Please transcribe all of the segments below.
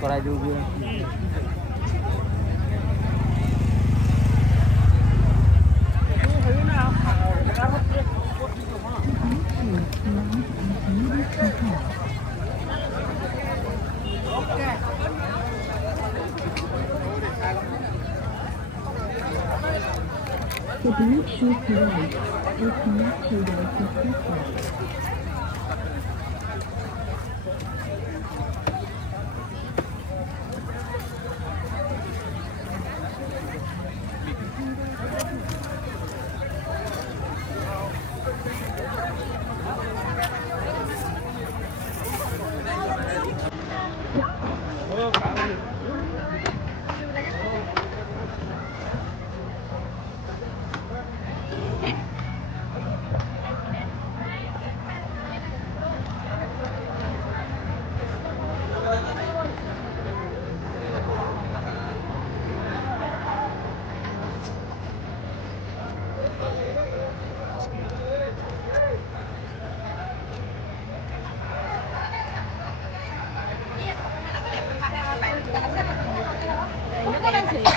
Charaideo The Bluetooth device is connected successfully.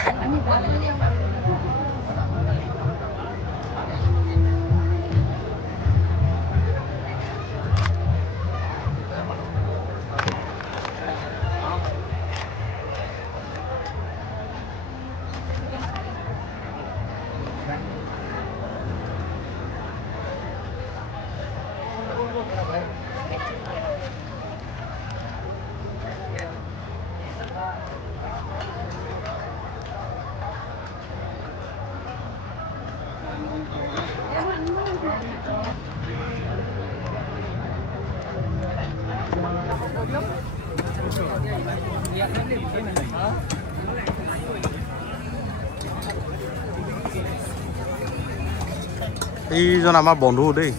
এইজন আমাৰ বন্ধু দেই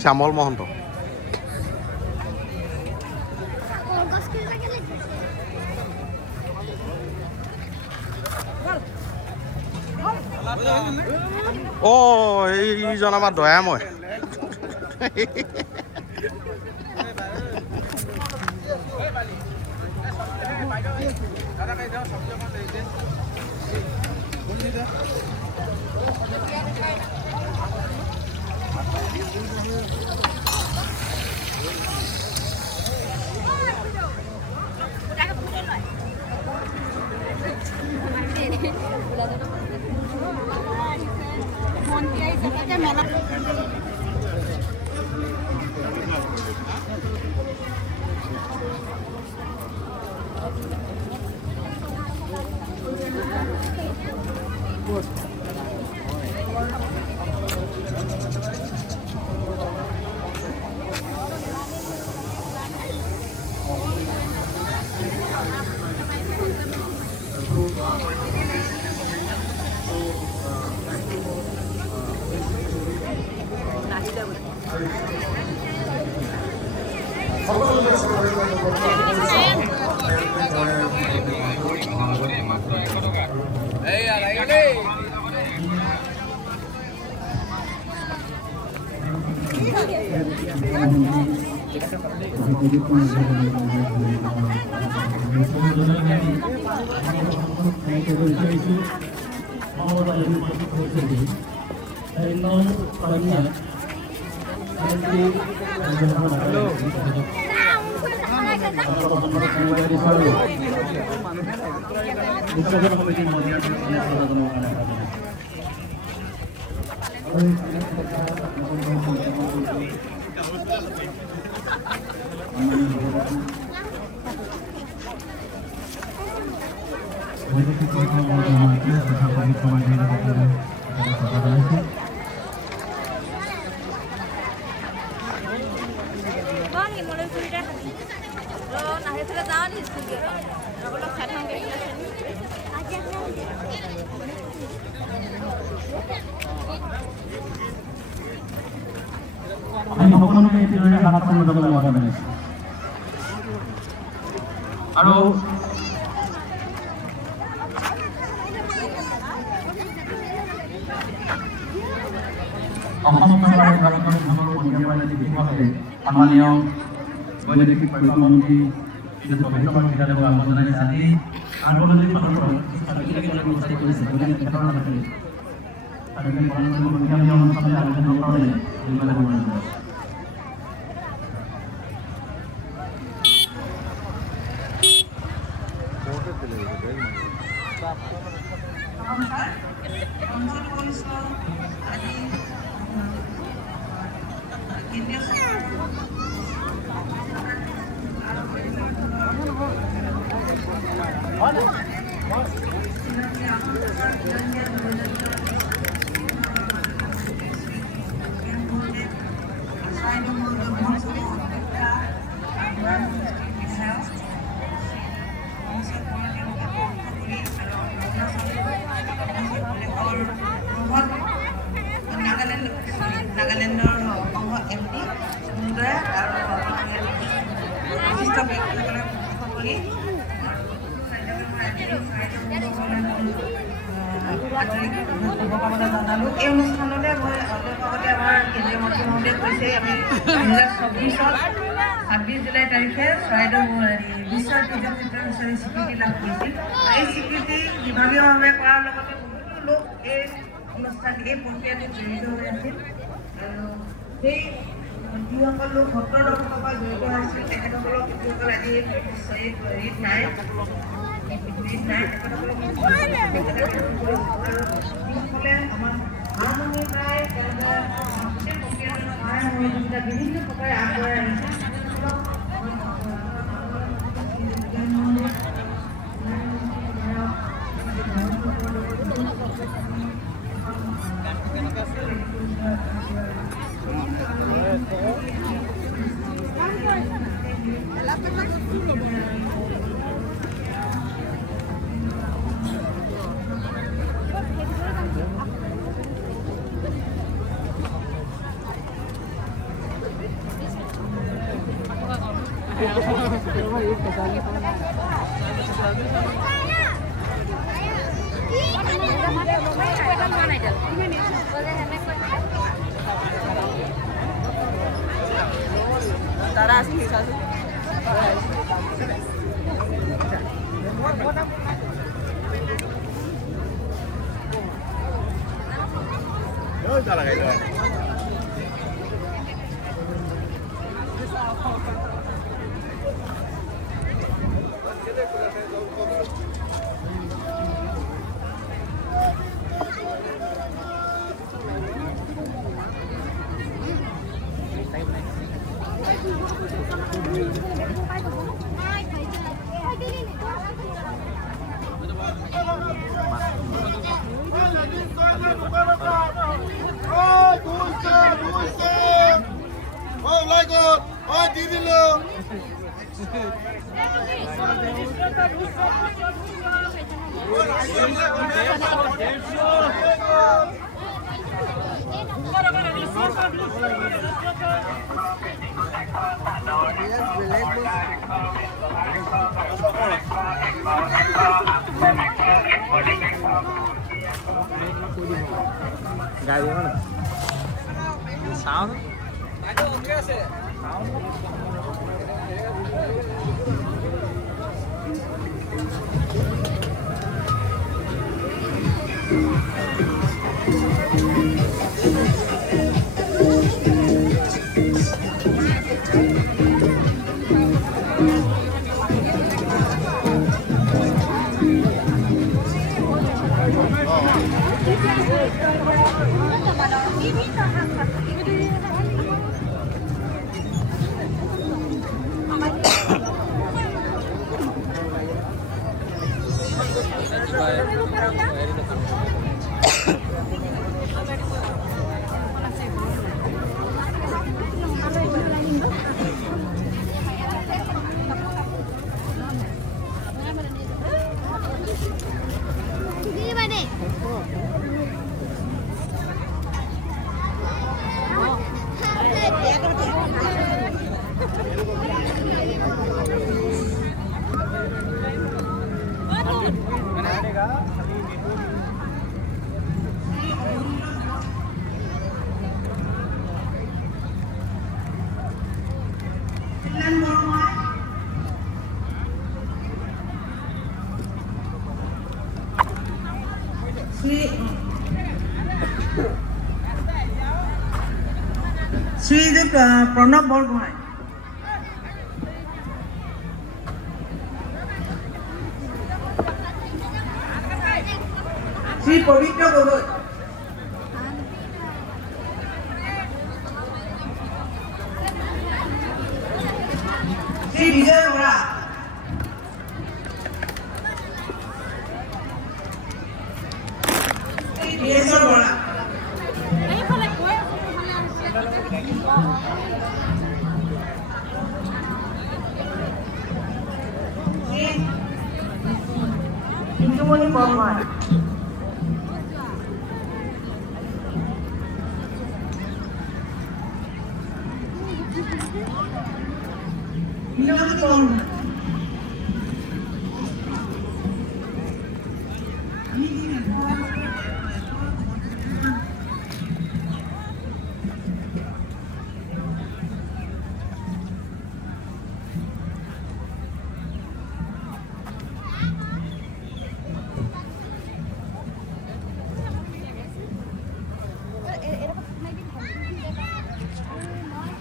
শ্যামল মহন্ত এইজন আমাৰ দয়াময় আৰু সন্মানীয় বৈদেশিক পৰিক্ৰমা মন্ত্ৰী ধন্যবাদ তেখেতলোকক আহ্বান জনাইছে আজি আন্তৰ্জাতিক পাঠৰ ব্যৱস্থা কৰিছে গতিকে তেখেতৰ নাথাকে আৰু নিয়মীয়া অনুষ্ঠানলৈ আয়োজন নকৰে এইবিলাক সময় নাগালেণ্ডৰ MP সুন্দৰে আৰু বিশিষ্ট ব্যক্তিসকলক কৰি শুভকামনা জনালোঁ। এই অনুষ্ঠানতে মই অলপ আগতে আমাৰ কেন্দ্ৰীয় মন্ত্ৰী মহোদয়ে কৈছে আমি 2024 জুলাই তাৰিখে চৰাইদেউ বিশ্ব ঐতিহ্য ক্ষেত্ৰ হিচাপে স্বীকৃতি লাভ কৰিছিল। এই স্বীকৃতি বিভাগীয়ভাৱে কৰাৰ লগতে বহুতো লোক এই অনুষ্ঠান এই প্ৰক্ৰিয়াটোত জড়িত হৈ আছিল আৰু সেই যিসকল লোক সত্তৰ দশকৰ পৰা জড়িত হৈছিল তেখেতসকলক যিসকল আজি হেৰিত নাই তেখেতসকলক আৰু যিসকলে আমাৰ হাৰমনিৰ প্ৰায় তেওঁলোকে গোটেই প্ৰক্ৰিয়াটোত সহায় সহযোগিতা বিভিন্ন প্ৰকাৰে আগবঢ়াই আহিছে গাড়ী এখন চাওঁ শ্ৰীযুত প্ৰণৱ বৰগোহাঁই, শ্ৰী পবিত্ৰ গগৈ, শ্ৰী বিজয় বৰা, শ্ৰী বীৰেশ্বৰ বৰা, শ্ৰী ইন্দুমণি বৰগোহাঁই,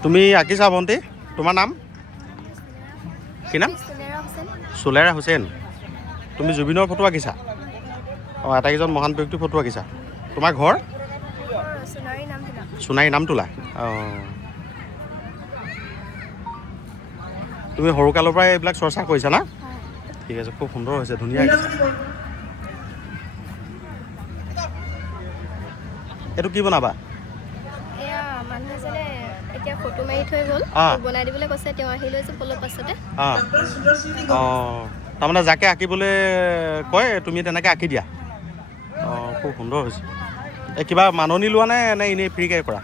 তুমি আঁকিছা ভণ্টি? তোমাৰ নাম কি নাম? চুলেৰা হুছেইন। তুমি জুবিনৰ ফটো আঁকিছা? অঁ, আটাইকেইজন মহান ব্যক্তিৰ ফটো আঁকিছা। তোমাৰ ঘৰ? সোণাৰী নামতোলা। অঁ, তুমি সৰুকালৰ পৰাই এইবিলাক চৰ্চা কৰিছা না? ঠিক আছে, খুব সুন্দৰ হৈছে, ধুনীয়া আঁকিছা। এইটো কি বনাবা? ফটো মাৰি থৈ গ'ল, বনাই দিবলৈ কৈছে। তেওঁ আহি লৈছে অলপ পাছতে। অঁ, তাৰমানে যাকে আঁকিবলৈ কয় তুমি তেনেকৈ আঁকি দিয়া। অঁ, খুব সুন্দৰ হৈছে। এই কিবা মাননি লোৱা নে এনেই ফ্ৰীকৈ কৰা?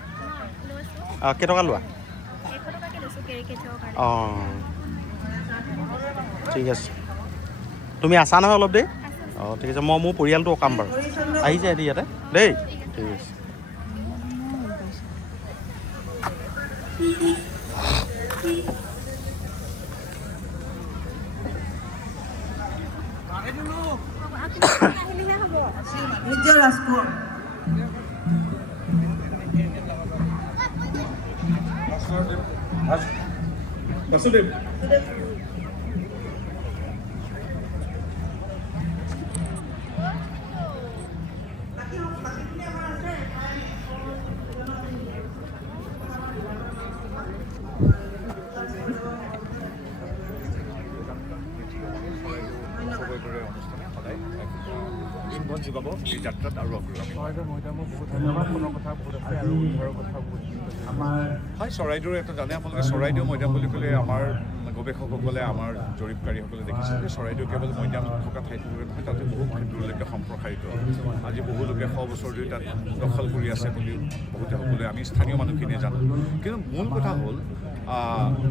কেইটকা লোৱা? অঁ, ঠিক আছে। তুমি আছা নহয় অলপ দেৰি? অঁ, ঠিক আছে। মই মোৰ পৰিয়ালটো অকাম বাৰু। আহিছে এটি ইয়াতে দেই। ঠিক আছে। ৰাজকোঁৱৰ, বাসুদেৱ, ইন্ধন যোগাব এই যাত্ৰাত আৰু অগ্ৰগামী। হয়, চৰাইদেউৰ এটা জানে আপোনালোকে, চৰাইদেউ মৈদাম বুলি ক'লে আমাৰ গৱেষকসকলে, আমাৰ জৰীপকাৰীসকলে দেখিছে যে চৰাইদেউ কেৱল মৈদাম থকা ঠাইটোৱে নহয়, তাতে বহু ক্ষেত্ৰলৈকে সম্প্ৰসাৰিত। আজি বহু লোকে 100 বছৰ ধৰি তাত দখল কৰি আছে বুলি বহুতে সকলোৱে, আমি স্থানীয় মানুহখিনিয়ে জানো। কিন্তু মূল কথা হ'ল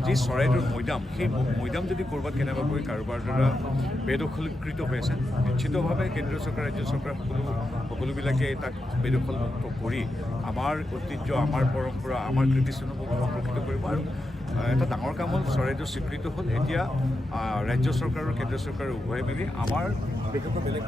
যি চৰাইদেউৰ মৈদাম, সেই মৈদাম যদি ক'ৰবাত কেনেবাকৈ কাৰোবাৰ দ্বাৰা বেদখলীকৃত হৈ আছে, নিশ্চিতভাৱে কেন্দ্ৰীয় চৰকাৰ, ৰাজ্য চৰকাৰ সকলোবিলাকে তাক বেদখলমুক্ত কৰি আমাৰ ঐতিহ্য, আমাৰ পৰম্পৰা, আমাৰ কীৰ্তিচিহ্নবোৰ সংৰক্ষিত কৰিব। আৰু এটা ডাঙৰ কাম হ'ল চৰাইদেউ স্বীকৃত হ'ল। এতিয়া ৰাজ্য চৰকাৰ আৰু কেন্দ্ৰীয় চৰকাৰে উভয়ে মিলি আমাৰ বিশেষকৈ বেলেগ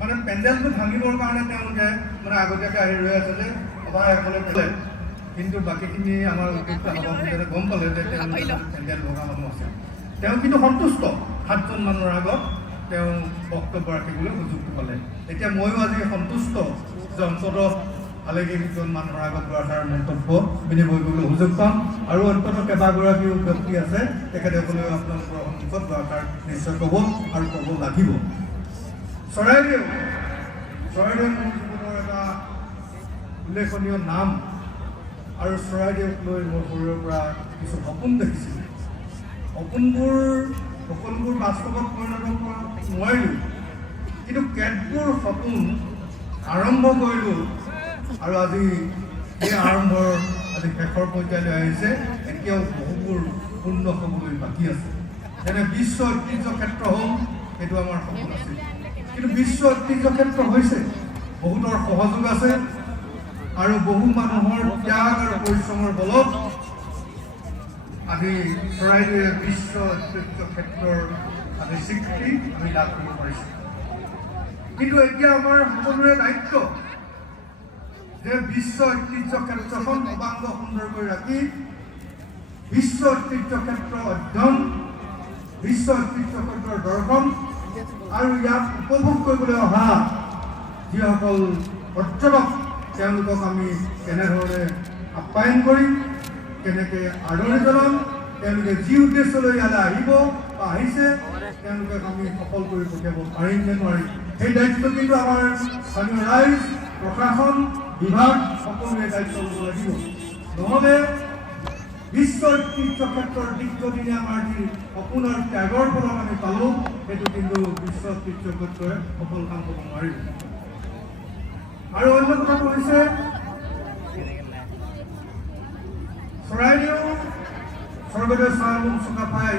মানে পেণ্ডেলটো ভাঙিবৰ কাৰণে তেওঁলোকে মানে আগতীয়াকৈ আহি ৰৈ আছে যে সভাসকলে পেলে, কিন্তু বাকীখিনি আমাৰ উদ্যোক্তা সভাপতিয়ে গম পালে যে তেওঁলোকে পেণ্ডেল ভঙা মানুহ আছে। তেওঁ কিন্তু সন্তুষ্ট, 7জন মানুহৰ আগত তেওঁ বক্তব্য ৰাখিবলৈ সুযোগটো পালে। এতিয়া ময়ো আজি সন্তুষ্ট যে অন্ততঃ ভালেকেইজন মানুহৰ আগত দুআষাৰ মন্তব্য বিনিময় কৰিবলৈ সুযোগ পাম, আৰু অন্ততঃ কেইবাগৰাকীও ব্যক্তি আছে, তেখেতসকলেও আপোনালোকৰ সন্মুখত দুআষাৰ নিশ্চয় ক'ব আৰু ক'ব লাগিব। চৰাইদেউ মোৰ জীৱনৰ এটা উল্লেখনীয় নাম, আৰু চৰাইদেউক লৈ মোৰ সৰুৰে পৰা কিছু সপোন দেখিছিলোঁ। সপোনবোৰ সকলোবোৰ বাস্তৱত পৰিণত কৰিব নোৱাৰিলোঁ, কিন্তু কেতবোৰ সপোন আৰম্ভ কৰিলোঁ, আৰু আজি এই আৰম্ভৰ আজি শেষৰ পৰ্যায়লৈ আহিছে। এতিয়াও বহুবোৰ পূৰ্ণ হ'বলৈ বাকী আছে। যেনে বিশ্ব ঐতিহ্য ক্ষেত্ৰ হ'ল, সেইটো আমাৰ সপোন আছিল, কিন্তু বিশ্ব ঐতিহ্য ক্ষেত্ৰ হৈছে, বহুতৰ সহযোগ আছে, আৰু বহু মানুহৰ ত্যাগ আৰু পৰিশ্ৰমৰ বলত আজি চৰাইদেৱে বিশ্ব ঐতিহ্য ক্ষেত্ৰৰ আজি স্বীকৃতি আমি লাভ কৰিব পাৰিছোঁ। কিন্তু এতিয়া আমাৰ সকলোৰে দায়িত্ব যে বিশ্ব ঐতিহ্য ক্ষেত্ৰখন সৰ্বাংগ সুন্দৰ কৰি ৰাখি বিশ্ব ঐতিহ্য ক্ষেত্ৰ অধ্যয়ন, বিশ্ব ঐতিহ্য ক্ষেত্ৰৰ দৰ্শন আৰু ইয়াক উপভোগ কৰিবলৈ অহা যিসকল পৰ্যটক তেওঁলোকক আমি কেনেধৰণে আপ্যায়ন কৰিম, কেনেকৈ আদৰণি জনাম, তেওঁলোকে যি উদ্দেশ্য লৈ ইয়ালৈ আহিব বা আহিছে তেওঁলোকে আমি সফল কৰি পঠিয়াব পাৰিম নে নোৱাৰিম, সেই দায়িত্ব কিন্তু আমাৰ স্থানীয় ৰাইজ, প্ৰশাসন, বিভাগ সকলোৱে দায়িত্ব ল'ব লাগিব। নহ'লে বিশ্ব ঐতিহ্য ক্ষেত্ৰৰ দীৰ্ঘদিনীয়া আমাৰ যি সপোন আৰু ত্যাগৰ ফলত আমি পালোঁ, সেইটো কিন্তু বিশ্ব ঐতিহ্য ক্ষেত্ৰই সফল কাম কৰিব নোৱাৰিব। আৰু অন্য কথাটো হৈছে চৰাইদেউ স্বৰ্গদেউ চাহ আহোম চুকাফাই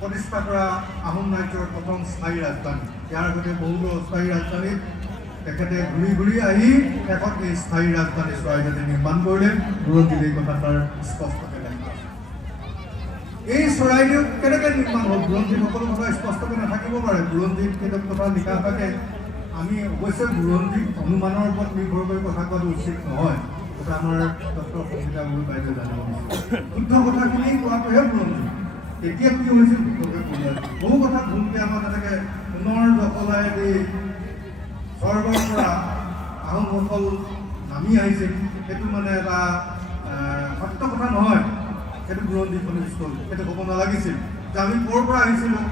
প্ৰতিষ্ঠা কৰা আহোম ৰাজ্যৰ প্ৰথম স্থায়ী ৰাজধানী। ইয়াৰ আগতে বহুতো অস্থায়ী ৰাজধানীত তেখেতে ঘূৰি ঘূৰি আহি শেষত এই স্থায়ী ৰাজধানী চৰাইদেউতে নিৰ্মাণ কৰিলে। বুৰঞ্জীত এই কথা তাৰ স্পষ্টকৈ দেখা আছে। এই চৰাইদেউ কেনেকৈ নিৰ্মাণ হ'ল, বুৰঞ্জীত সকলো কথা স্পষ্টকৈ নাথাকিব পাৰে। বুৰঞ্জীত কেইটামান কথা লিখা থাকে। আমি অৱশ্যে বুৰঞ্জীত অনুমানৰ ওপৰত নিৰ্ভৰ কৰি কথা কোৱাটো উচিত নহয়। কথা আমাৰ ডক্টৰ সংগীতা বড়ো বাইদেউ জানিব বিচাৰিছে। শুদ্ধ কথাখিনি কোৱাটোহে বুৰঞ্জী। এতিয়া কি হৈছিল বহু কথা ভুলকৈ আমাৰ তেনেকৈ পুনৰ দখলাই দি স্বৰ্গৰ পৰা আহোমসকল নামি আহিছিল, সেইটো মানে এটা সত্য কথা নহয়। সেইটো বুৰঞ্জীত সন্নিৱিষ্ট হ'ল, সেইটো হ'ব নালাগিছিল যে আমি ক'ৰ পৰা আহিছিলোঁ,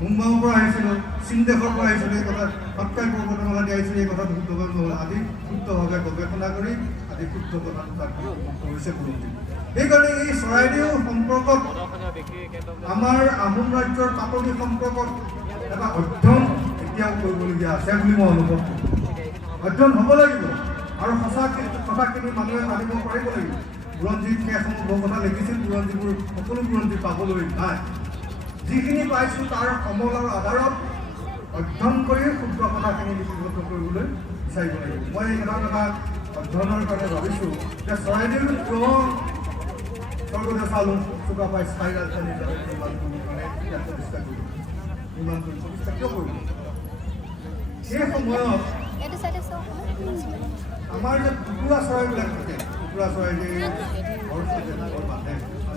মুম্বাইৰ পৰা আহিছিলোঁ, চীন দেশৰ পৰা আহিছিলোঁ, এই কথা সৎকাই পৰ্বতমালা দি আহিছিলোঁ, এই কথাটো শুদ্ধভাৱে নহ'ল। আজি শুদ্ধভাৱে গৱেষণা কৰি আজি শুদ্ধ কথাটো তাত কৰিছে বুৰঞ্জী। সেইকাৰণে এই চৰাইদেউ সম্পৰ্কত আমাৰ আহোম ৰাজ্যৰ পাতনি সম্পৰ্কত এটা অধ্যয়ন এতিয়াও কৰিবলগীয়া আছে বুলি মই অনুভৱ কৰোঁ। অধ্যয়ন হ'ব লাগিব আৰু কথাখিনি মানুহে জানিব পাৰিব লাগিব। বুৰঞ্জীত সেইসমূহ কথা লিখিছিল, বুৰঞ্জীবোৰ সকলো বুৰঞ্জী পাবলৈ নাই। যিখিনি পাইছোঁ তাৰ সমলৰ আধাৰত অধ্যয়ন কৰি শুদ্ধ কথাখিনি লিপিবদ্ধ কৰিবলৈ বিচাৰিব লাগিব। মই এই এটা অধ্যয়নৰ কাৰণে ভাবিছোঁ যে চৰাইদেউ কিয় স্বৰ্গদেউ চাহ আহোম চুকাফাই স্থায়ী ৰাজধানী হিচাপে নিৰ্মাণ কৰিবৰ কাৰণে ইয়াত প্ৰতিষ্ঠা কৰিব, নিৰ্মাণ কৰি প্ৰতিষ্ঠা কিয় কৰিব। সেই সময়ত আমাৰ যে কুকুৰা চৰাইবিলাক থাকে, কুকুৰা চৰাই যে ঘৰ বান্ধে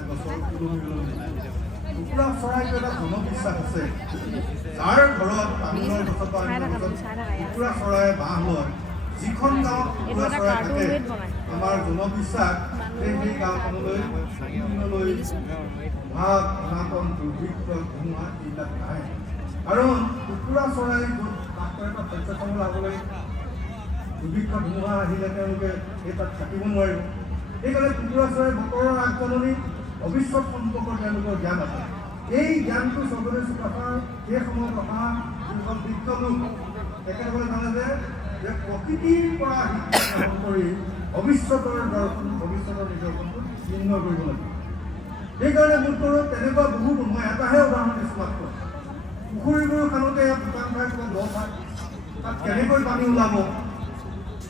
গছৰ কুকুৰা চৰাইটো এটা জনবিশ্বাস আছে। যাৰ ঘৰত তামোলৰ গছৰ পৰা কুকুৰা চৰাই বাঁহ লয়, যিখন গাঁৱত কুকুৰা চৰাই থাকে আমাৰ জনবিশ্বাস সেই গাঁওখনলৈ দিনলৈ ভাৱ অনাটন দুৰ্ভিক্ষ ধুমুহা এইবিলাক নাহে। কাৰণ কুকুৰা চৰাই য'ত বাস কৰে তাত সহ্য হ'বলৈ দুৰ্ভিক্ষ ধুমুহা আহিলে তেওঁলোকে সেই তাত থাকিব নোৱাৰিব। সেইকাৰণে কুকুৰা চৰাই বতৰৰ আগজাননী ভৱিষ্যত সম্পৰ্কত তেওঁলোকৰ জ্ঞান আছে। এই জ্ঞানটো স্বৰ্গদেউ চুকাফাৰ সেই সময়ত অহা যিসকল বৃদ্ধ লোক তেখেতসকলে জানে যে প্ৰকৃতিৰ পৰা শিক্ষা গ্ৰহণ কৰি ভৱিষ্যতৰ দৰ্শন, ভৱিষ্যতৰ নিদৰ্শনটো নিৰ্ণয় কৰিব লাগিব। সেইকাৰণে বোধ কৰোঁ তেনেকুৱা বহুত, মই এটাহে উদাহৰণ দিছোঁ মাত্ৰ। পুখুৰীবোৰ খানোতে ইয়াত দোকান ঠাই ক'ৰবাত দ ঠাই, তাত কেনেকৈ পানী ওলাব,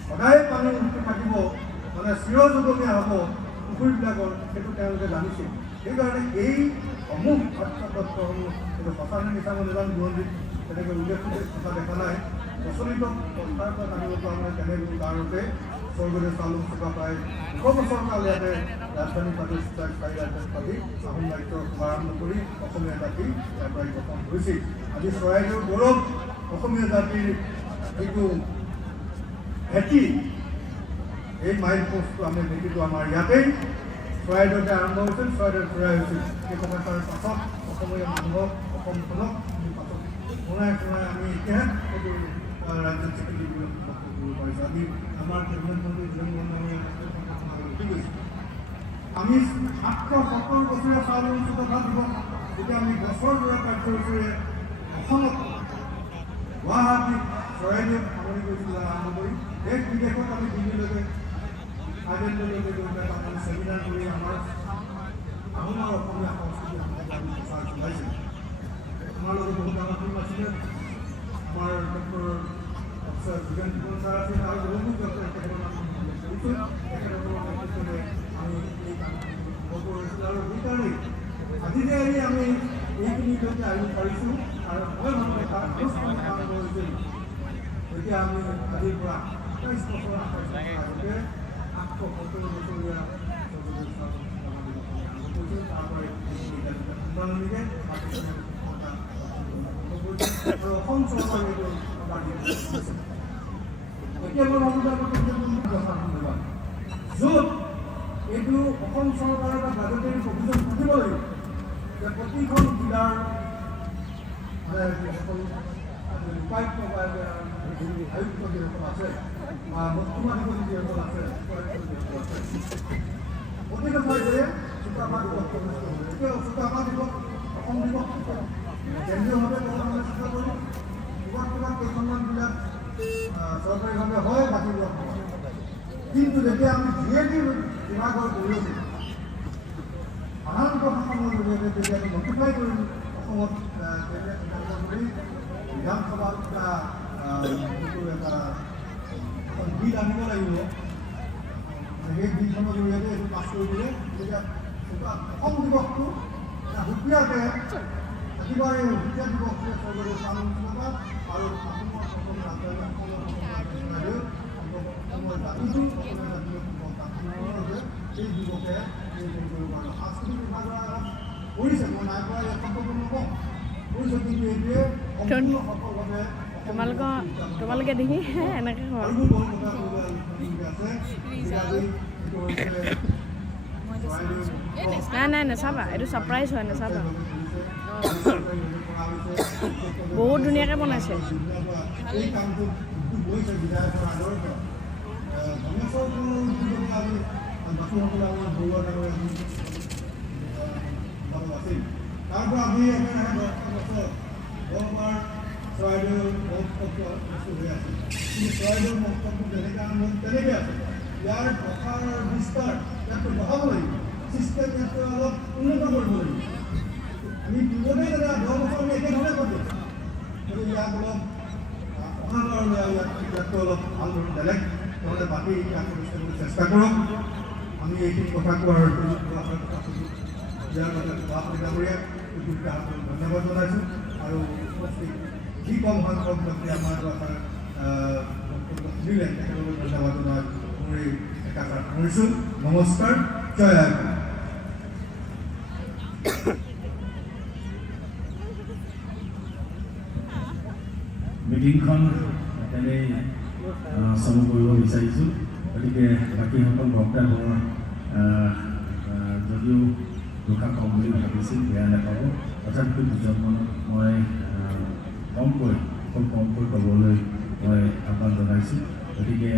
সদায় পানী উঠি থাকিব, মানে চিৰযুগমীয়া হ'ব পুখুৰীবিলাকৰ, সেইটো তেওঁলোকে জানিছিল। সেইকাৰণে এই সমূহ তথ্যসমূহ এইটো সঁচা নে মিছা মই নাজানো, বুৰঞ্জীত তেনেকৈ উল্লেখ থকা দেখা নাই। প্ৰচলিত পন্থাৰ পৰা জানিব পৰা মানে তেনেকৈ কাৰণতে স্বৰ্গদেউ চাহ আহোম চুকাফাই 200 বছৰ কাল ইয়াতে ৰাজধানী পাতি স্থায়ী ৰাজধানী পাতি আহোম ৰাজ্যৰ শুভাৰম্ভ কৰি অসমীয়া জাতি ইয়াৰ পৰাই গঠন হৈছিল। আজি চৰাইদেউৰ গৌৰৱ অসমীয়া জাতিৰ যিটো ভেটি, এই মাইল পোষ্টটো আমি ভেটিটো আমাৰ ইয়াতেই চৰাইদেউতে আৰম্ভ হৈছিল, চৰাইদেউত ঘূৰাই হৈছিল। সেই কথাষাৰ পাছত অসমীয়া মানুহক অসমখনক পাছত শুনাই আমি এতিয়া সেইটো ৰাজ্যত স্বীকৃতি দিব পাৰিছোঁ। আমি আমাৰ কেবিনেট মন্ত্ৰী উঠি গৈছোঁ। আমি 770 বছৰীয়া চাহ আহোম চুকাফা দিৱস যেতিয়া আমি বছৰ দূৰা কাৰ্যসূচীৰে অসমত গুৱাহাটীত চৰাইদেউত সামৰি কৰিছিলোঁ আৰম্ভ কৰি দেশ বিদেশত আমি দিল্লীলৈকে থাইলেণ্ডলৈকে গৈ পেলাই আমি ছেমিনাৰ কৰি আমাৰ আহোম আৰু অসমীয়া সংস্কৃতিৰ আমি প্ৰচাৰ চলাইছিলোঁ। আমাৰ লগত বহুত ডাঙৰ টিম আছিলে। আমাৰ ডক্টৰ যোগেন ছাৰ আছিল আৰু বহুতো আহিব পাৰিছোঁ আৰু মই ভাবোঁ তাৰ কাম কৰিছিল এতিয়া আমি আজিৰ পৰা ২৮ বছৰ ২৮ বছৰ আগতে ৮৭০ বছৰীয়া আৰু অসম চৰকাৰে এতিয়া মই ভাবোঁ য'ত এইটো অসম চৰকাৰৰ এটা বাজেটেৰী প্ৰভিজন থাকিব লাগিব যে প্ৰতিখন জিলাৰ উপায়ুক্ত বা আয়ুক্ত যিসকল আছে বা মুখ্যমন্ত্ৰী যিসকল আছে প্ৰতিটো ঠাইতে চুকাফা দিৱস অনুষ্ঠিত হ'ব। এতিয়া চুকাফা দিৱস অসম দিৱস কেন্দ্ৰীয়ভাৱে প্ৰথমে চেষ্টা কৰিম কিবা কেইখনমান জিলাত চৰকাৰীভাৱে হয় বাকীবিলাক নহয়। কিন্তু যেতিয়া আমি GAD বিভাগৰ জৰিয়তে সাধাৰণ প্ৰশাসনৰ জৰিয়তে যেতিয়া আমি নটিফাই কৰিম অসমত বিধানসভাত এটা বিল আনিব লাগিব সেই বিলখনৰ জৰিয়তে এইটো পাছ কৰি দিলে তেতিয়া অসম দিৱসটো সুকীয়াকৈ একেবাৰে সুকীয়া দিৱসটোৱে চৰকাৰে পালন কৰিব আৰু অসমৰ সকলো এই দিৱসে সাংস্কৃতিক বিভাগৰ আগত কৰিছে মই নাই পৰা এই শব্দটো নকওঁ কৰিছে কিন্তু এইটোৱে সম্পূৰ্ণ সফলভাৱে তোমালোকে দেখি এনেকৈ আৰু বহুত কথা ক'বলগীয়া আছে নাই নাচাবা এইটো ছাৰপ্ৰাইজ হয় নাচাবা বহুত ধুনীয়াকৈ বনাইছে এই কামটো গৈছে বিধায়কৰ আগৰ পৰা বাকীসকলে আমাৰ বৰুৱা ডাঙৰীয়া আছিল তাৰ পৰা আমি একেৰাহে 10 বছৰ 10বাৰ চৰাইদেউ মহোৎসৱটো অনুষ্ঠিত হৈ আছে কিন্তু চৰাইদেউ মহোৎসৱটো যেনেকৈ আৰম্ভ তেনেকৈ আছে ইয়াৰ প্ৰসাৰ বিস্তাৰ ইয়াতকৈ বঢ়াব লাগিব ছিষ্টেম ইয়াতকৈ অলপ উন্নত কৰিব লাগিব আমি পূৰ্বতে যেতিয়া 10 বছৰ আমি একেধৰণে পাতিম কিন্তু ইয়াক অলপ অহা কাৰণে ইয়াতকৈ অলপ ভাল ধৰণে বেলেগ নহ'লে বাকী ইয়াক অনুষ্ঠানটো চেষ্টা কৰক আমি এইখিনি কথা কোৱাৰ ইয়াৰ বাবে বাপৰি ডাঙৰীয়াক ধন্যবাদ জনাইছোঁ আৰু যি কম সংখ্যক ব্যক্তি আমাৰ দিলে তেখেতলোকক ধন্যবাদ জনাই মোৰ এই একাষাৰ সামৰিছোঁ নমস্কাৰ জয় আই মিটিংখন তেনেই চমু কৰিব বিচাৰিছোঁ গতিকে বাকীসকল বক্তাবোৰ যদিও দুখা কম বুলি ভাবিছিল বেয়া নাপাব তথাপিতো দুজনমানক মই খুব কমকৈ ক'বলৈ মই আহ্বান জনাইছোঁ গতিকে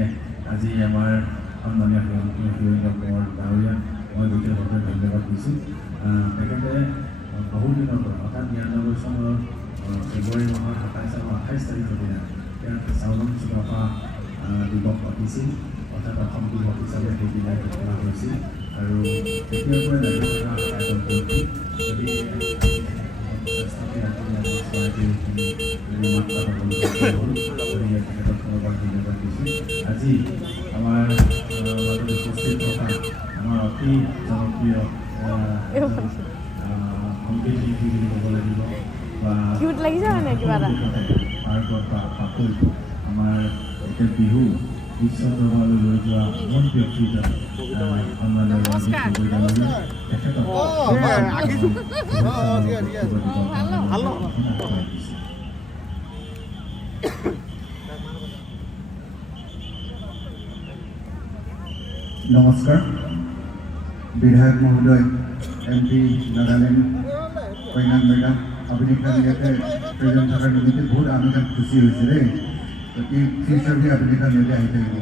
আজি আমাৰ সন্মানীয় সুৰেন্দ্ৰ কোঁৱৰ ডাঙৰীয়াক মই বিশেষভাৱে ধন্যবাদ দিছোঁ তেখেতে বহুদিনৰ পৰা অৰ্থাৎ 99 চনৰ ফেব্ৰুৱাৰী মাহৰ 27 আৰু 28 তাৰিখৰ দিনা ইয়াত চাউলন চুকাফা দিৱস পাতিছিল অৰ্থাৎ অসম দিৱস হিচাপে সেইদিনা ঘোষণা হৈছিল আৰু তেতিয়াৰ পৰাই লাগি থকা এজন ব্যক্তি যদি আজি আমাৰ মাজত উপস্থিত থকা আমাৰ অতি জনপ্ৰিয় সংগীত শিল্পী বুলি ক'ব লাগিব বা ভাৰতত বা পাকৈত আমাৰ এতিয়া বিহু বিশ্ব দৰবাৰলৈ লৈ যোৱা মন ব্যক্তিজন নমস্কাৰ বিধায়ক মহোদয় MP নাগালেণ্ড কইনান মেডাম আপুনি খালি ইয়াতে প্ৰেজেণ্ট থকাৰ নিমিত্তে বহুত আমি তাত খুচি হৈছে দেই গতিকে ফিউচাৰলি আপুনি তাত ইয়াতে আহি থাকিব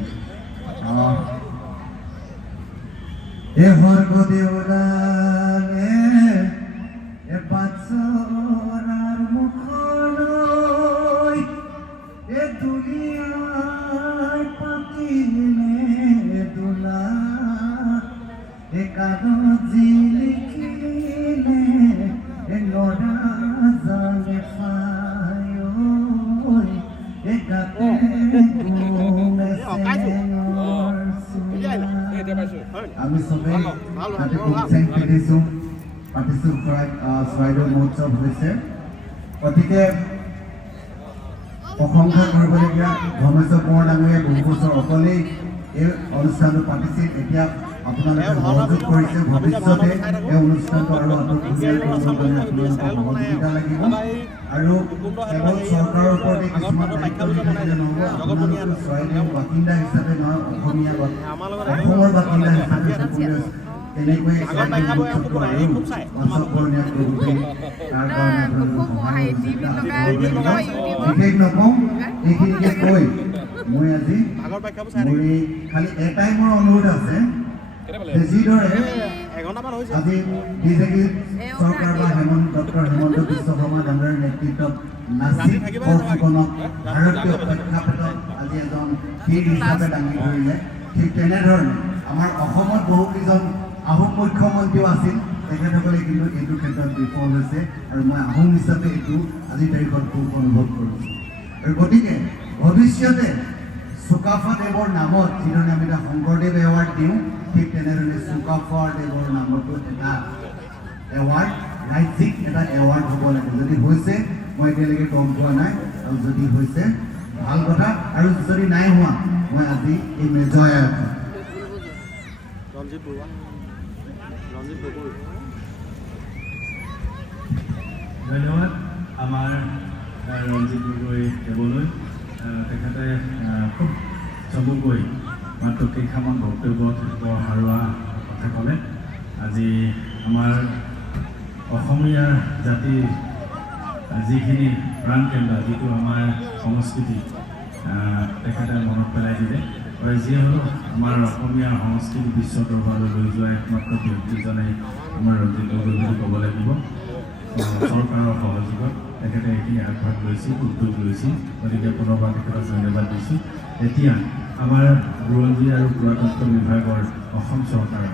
এহৰ গদেওৰালে বাচ্চাৰ মুখলৈ এ দুনিয়াৰ পাতিলে দোলা এ কাগজি লিখিলে এ ল'ৰা জানে পায় এ গাতে আমি চবেই তাতে চেং পিন্ধিছোঁ পাতিছোঁ চৰাইদেউ মহোৎসৱ হৈছে গতিকে প্ৰশংসা কৰিবলগীয়া ধৰ্মেশ্বৰ কোঁৱৰ ডাঙৰীয়াই বহু বছৰ অকলেই এই অনুষ্ঠানটো পাতিছিল। এতিয়া আপোনালোকে সহযোগ কৰিছে, ভৱিষ্যতে এই অনুষ্ঠানটো আৰু আটকধুনীয়া কৰিবৰ কাৰণে আপোনালোকৰ সহযোগিতা লাগিব। আৰু কেৱল চৰকাৰৰ ওপৰতে কিছুমান দায়িত্ব দি থাকিলে নহ'ব, আপোনালোকে চৰাইদেউৰ বাসিন্দা হিচাপে নহয়, অসমীয়া অসমৰ বাসিন্দা হিচাপে সকলোৱে তেনেকৈ চৰাইদেউ উৎসৱটো আৰু পাঁচবৰ্ণীয়া কৰিবলৈ তাৰ কাৰণে আপোনালোকে সহায় বিশেষ নকওঁ, এইখিনিকে কৈ মই আজি মোৰ খালি এটাই মোৰ অনুৰোধ আছে যে যিদৰে আজি বিজেপি চৰকাৰ বা ডক্টৰ হিমন্ত বিশ্ব শৰ্মা ডাঙৰীয়াৰ নেতৃত্বত নাচিক বৰ্ষখনক ভাৰতীয় প্ৰেক্ষাপটত আজি এজন বীৰ হিচাপে দাঙি ধৰিলে, ঠিক তেনেধৰণে আমাৰ অসমত বহুকেইজন আহোম মুখ্যমন্ত্ৰীও আছিল, তেখেতসকলে কিন্তু এইটো ক্ষেত্ৰত বিফল হৈছে আৰু মই আহোম হিচাপে এইটো আজিৰ তাৰিখত খুব অনুভৱ কৰিছোঁ। আৰু গতিকে ভৱিষ্যতে চুকাফাদেৱৰ নামত যিধৰণে আমি এটা শংকৰদেৱ এৱাৰ্ড দিওঁ, ঠিক তেনেধৰণে চুকাফাদেৱৰ নামতো এটা এৱাৰ্ড, ৰাজ্যিক এটা এৱাৰ্ড হ'ব লাগে। যদি হৈছে মই এতিয়ালৈকে গম পোৱা নাই, আৰু যদি হৈছে ভাল কথা, আৰু যদি নাই হোৱা মই আজি এই মেজৰ ধন্যবাদ আমাৰ ৰঞ্জিত গগৈ দেৱলৈ। তেখেতে খুব চমুকৈ মাত্ৰ কেইটামান বক্তব্যত হাৰুৱা কথা ক'লে। আজি আমাৰ অসমীয়া জাতিৰ যিখিনি প্ৰাণকেন্দ্ৰ, যিটো আমাৰ সংস্কৃতি, তেখেতে মনত পেলাই দিলে। আৰু যিয়ে হ'লেও আমাৰ অসমীয়া সংস্কৃতি বিশ্ব দৰবাৰলৈ লৈ যোৱা একমাত্ৰ ব্যক্তিজনে আমাৰ ৰঞ্জিত গগৈ বুলি ক'ব লাগিব। চৰকাৰৰ সহযোগত তেখেতে এইখিনি আগভাগ লৈছিল, উদ্যোগ লৈছিল। গতিকে পুনৰবাৰ তেখেতক ধন্যবাদ দিছোঁ। এতিয়া আমাৰ বুৰঞ্জী আৰু পুৰাতত্ব বিভাগৰ অসম চৰকাৰৰ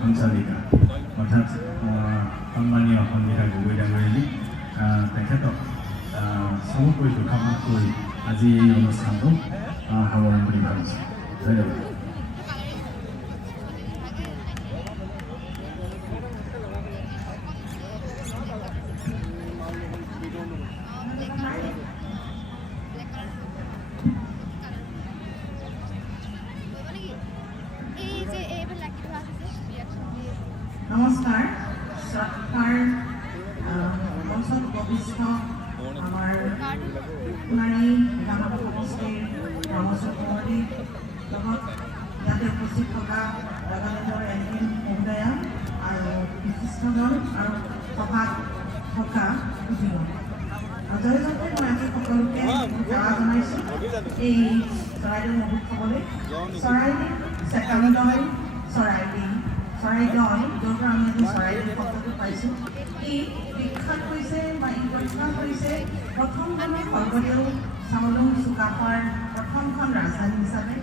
সঞ্চালিকা অৰ্থাৎ সন্মানীয় সন্মিতা গগৈ ডাঙৰীয়ানী, তেখেতক চমুকৈ দুখামান কৰি আজি এই অনুষ্ঠানটো সামৰণ বুলি ভাবিছোঁ। ধন্যবাদ। নমস্কাৰ। চৰকাৰ মঞ্চত উপবিষ্ট আমাৰ সোণাৰী বিধানসভা সমষ্টিৰ ধৰ্মেশ্বৰ কোঁৱৰীৰ লগত ইয়াতে উপস্থিত থকা নাগালেণ্ডৰ MP মহোদয়া আৰু বিশিষ্টজন আৰু সভাত থকা সুধীজন, জয়জনতে মই আজি সকলোকে সেৱা জনাইছোঁ এই চৰাইদেউ মহোৎসৱলৈ। চৰাইদেউ চেকানদয় চৰাইদেউ চৰাইদেউ, য'ৰ পৰা আমি আজি চৰাইদেউ শব্দটো পাইছোঁ, ই বিখ্যাত হৈছে বা ই প্ৰখ্যাত হৈছে প্ৰথমজনে স্বৰ্গদেউ চাওলুং চুকাফাৰ প্ৰথমখন ৰাজধানী হিচাপে।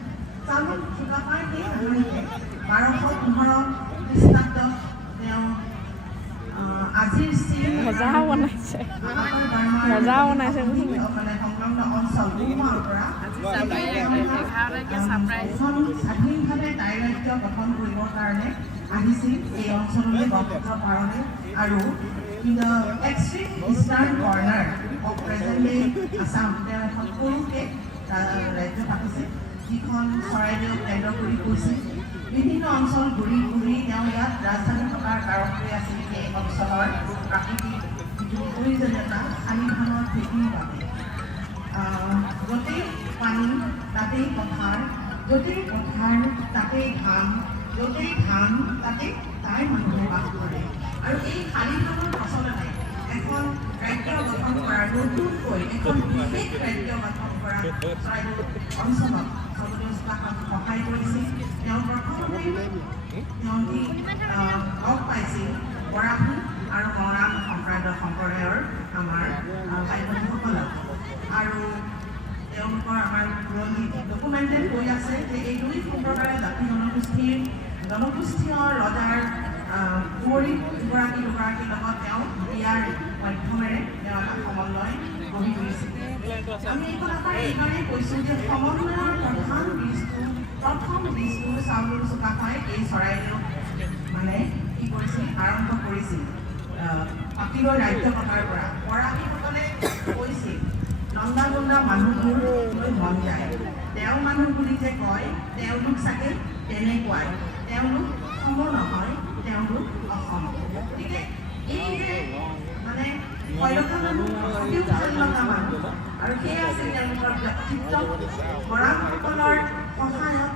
চাওলুং চুকাফাৰ সেই সময়তে 1215 খ্ৰীষ্টাব্দত তেওঁ আজিৰ চীন মানে সংলগ্ন অঞ্চল ভূমৰ পৰা স্বাধীনভাৱে দায়ৰাজ্য গঠন কৰিবৰ কাৰণে আহিছিল এই অঞ্চললৈ ব্ৰহ্মপুত্ৰ পাৰলৈ। আৰু extreme eastern corner of present day Assam তেওঁ এখন সৰুকৈ ৰাজ্য পাতিছিল, যিখন চৰাইদেউক কেন্দ্ৰ কৰি কৈছিল। বিভিন্ন অঞ্চল ঘূৰি ঘূৰি তেওঁ ইয়াত ৰাজধানী থকাৰ কাৰণ হৈ আছিল এই অঞ্চলৰ প্ৰাকৃতিক যিটো প্ৰয়োজনীয়তা, শালি ধানৰ খেতিৰ বাবে। য'তেই পানী তাতেই পথাৰ, য'তেই পথাৰ তাতেই ধান, য'তেই ধান তাতেই তাই মানুহে বাস কৰে। আৰু এই শালি ধানৰ প্ৰচলনে এখন ৰাজ্য গঠন কৰাৰ, নতুনকৈ এখন বিশেষ ৰাজ্য গঠন কৰা চৰাইদেউ অঞ্চলত স্বৰ্গদেউ চুকাফাক সহায় কৰিছিল। তেওঁ প্ৰথমতে তেওঁ লগ পাইছিল বৰাহী আৰু মৰাণ সম্প্ৰদায়ৰ আমাৰ ভাই বন্ধুসকলক। আৰু তেওঁলোকৰ আমাৰ পুৰণি ডকুমেণ্টেড হৈ আছে যে এই দুই সম্প্ৰদায়ৰ জাতি জনগোষ্ঠীয় ৰজাৰ কুঁৱৰী দুগৰাকীৰ লগত তেওঁ বিয়াৰ মাধ্যমেৰে তেওঁ এটা সমন্বয় গঢ়ি তুলিছিল। আমি এই কথাষাৰ এইকাৰণেই কৈছোঁ যে সমন্বয়ৰ প্ৰথম বীজটো চাওলুং চুকাফাই এই চৰাইদেউ মানে কি কৰিছিল, আৰম্ভ কৰিছিল। পাতিলৈ ৰাজ্য পতাৰ পৰা ফৰাচীসকলে কৈছিল লণ্ডা লণ্ডা মানুহবোৰ মন যায় তেওঁ মানুহ বুলি যে কয় তেওঁলোক চাগে তেনেকুৱাই তেওঁলোক সম নহয় তেওঁলোক অসম গতিকে এই যে মানে কয়লকা মানুহ অতিও ভাল লগা মানুহ আৰু সেয়া আছিল তেওঁলোকৰ ব্যক্তিত্ব মৰাণসকলৰ সহায়ত